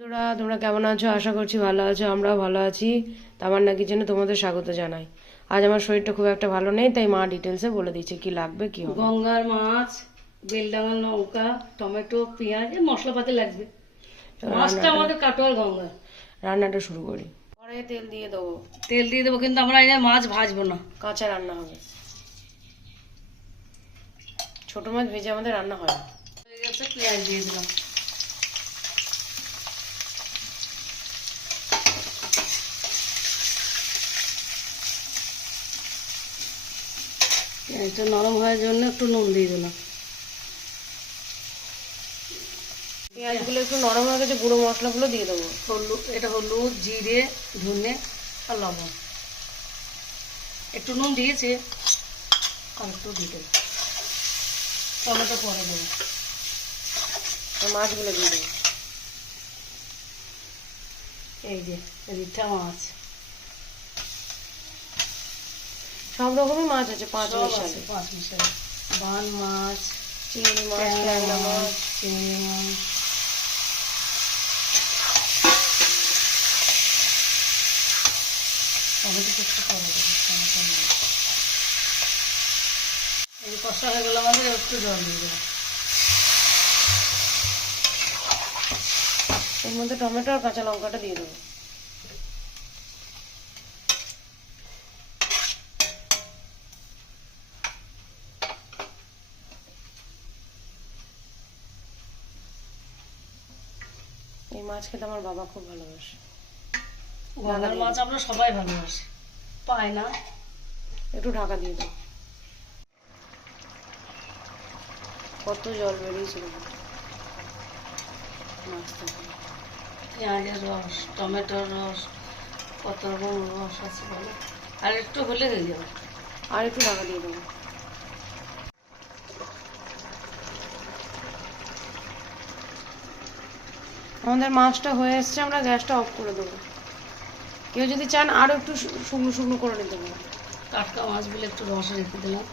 বন্ধুরা তোমরা কেমন আছো? আশা করছি ভালো আছো আমরাও ভালো আছি। তামান্না কিচেনে তোমাদের স্বাগত জানাই। আজ আমার শরীরটা খুব একটা ভালো নেই তাই মা ডিটেলসে বলে দিচ্ছে কি লাগবে কি হবে। গঙ্গার মাছ বেলডাঙা লঙ্কা টমেটো পেঁয়াজ মশলাপাতি লাগবে। মাছটা আমাদের কাটোয়ার গঙ্গা। রান্নাটা শুরু করি। কড়াইয়ে তেল দিয়ে দেবো। তেল দিয়ে দেবো কিন্তু আমরা এই মাছ ভাজবো না। কাঁচা রান্না হবে। ছোট মাছ ভেজে আমাদের রান্না হয়। হয়ে গেছে পেঁয়াজ দিয়ে দিলাম। পেঁয়াজটা নরম হওয়ার জন্য একটু নুন দিয়ে দিলাম। পেঁয়াজগুলো একটু নরম হয়ে গেছে, গুঁড়ো মশলাগুলো দিয়ে দেবো। হলুদ এটা হলুদ, জিরে, ধনে আর লবণ। একটু নুন দিয়েছে, আর একটু দিয়ে দেবো। টমেটো পরে দেবো। মাছগুলো দিয়ে দেবো। এই যে রিঠা মাছ। সব রকমের মাছ আছে পাঁচ মিশালি পাঁচ মিশালি বান মাছ চিংড়ি মাছ ট্যাংরা মাছ চিংড়ি মাছ। এই কষা হয়ে গেল আমাদের একটু জল দিয়ে দেবো। এর মধ্যে টমেটো আর কাঁচা লঙ্কাটা দিয়ে দেবো। এই মাছ খেতে আমার বাবা খুব ভালোবাসে। গঙ্গার মাছ আমরা সবাই ভালোবাসি। পায় না। একটু ঢাকা দিয়ে দাও। কত জল বেরিয়েছিল। মাছ থেকে পেঁয়াজের রস টমেটোর রস কত রকম রস আছে বলো। আর একটু হলে হয়ে যাবে। আর একটু ঢাকা দিয়ে দেবো আমাদের মাছটা হয়ে এসছে আমরা গ্যাসটা অফ করে দেবো। কেউ যদি চান আরও একটু শুকনো শুকনো করে নিতে পারে টাটকা মাছগুলো একটু রস রেখে দিলাম।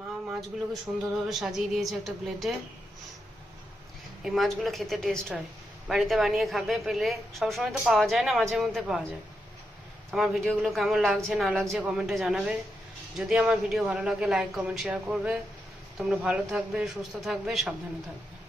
মা মাছগুলোকে সুন্দরভাবে সাজিয়ে দিয়েছে একটা প্লেটে এই মাছগুলো খেতে টেস্ট হয়। বাড়িতে বানিয়ে খাবে পেলে সবসময় তো পাওয়া যায় না মাঝে মধ্যে পাওয়া যায়। আমার ভিডিওগুলো কেমন লাগছে না লাগছে কমেন্টে জানাবে। যদি আমার ভিডিও ভালো লাগে লাইক কমেন্ট শেয়ার করবে। তোমরা ভালো থাকবে সুস্থ থাকবে সাবধানে থাকবে।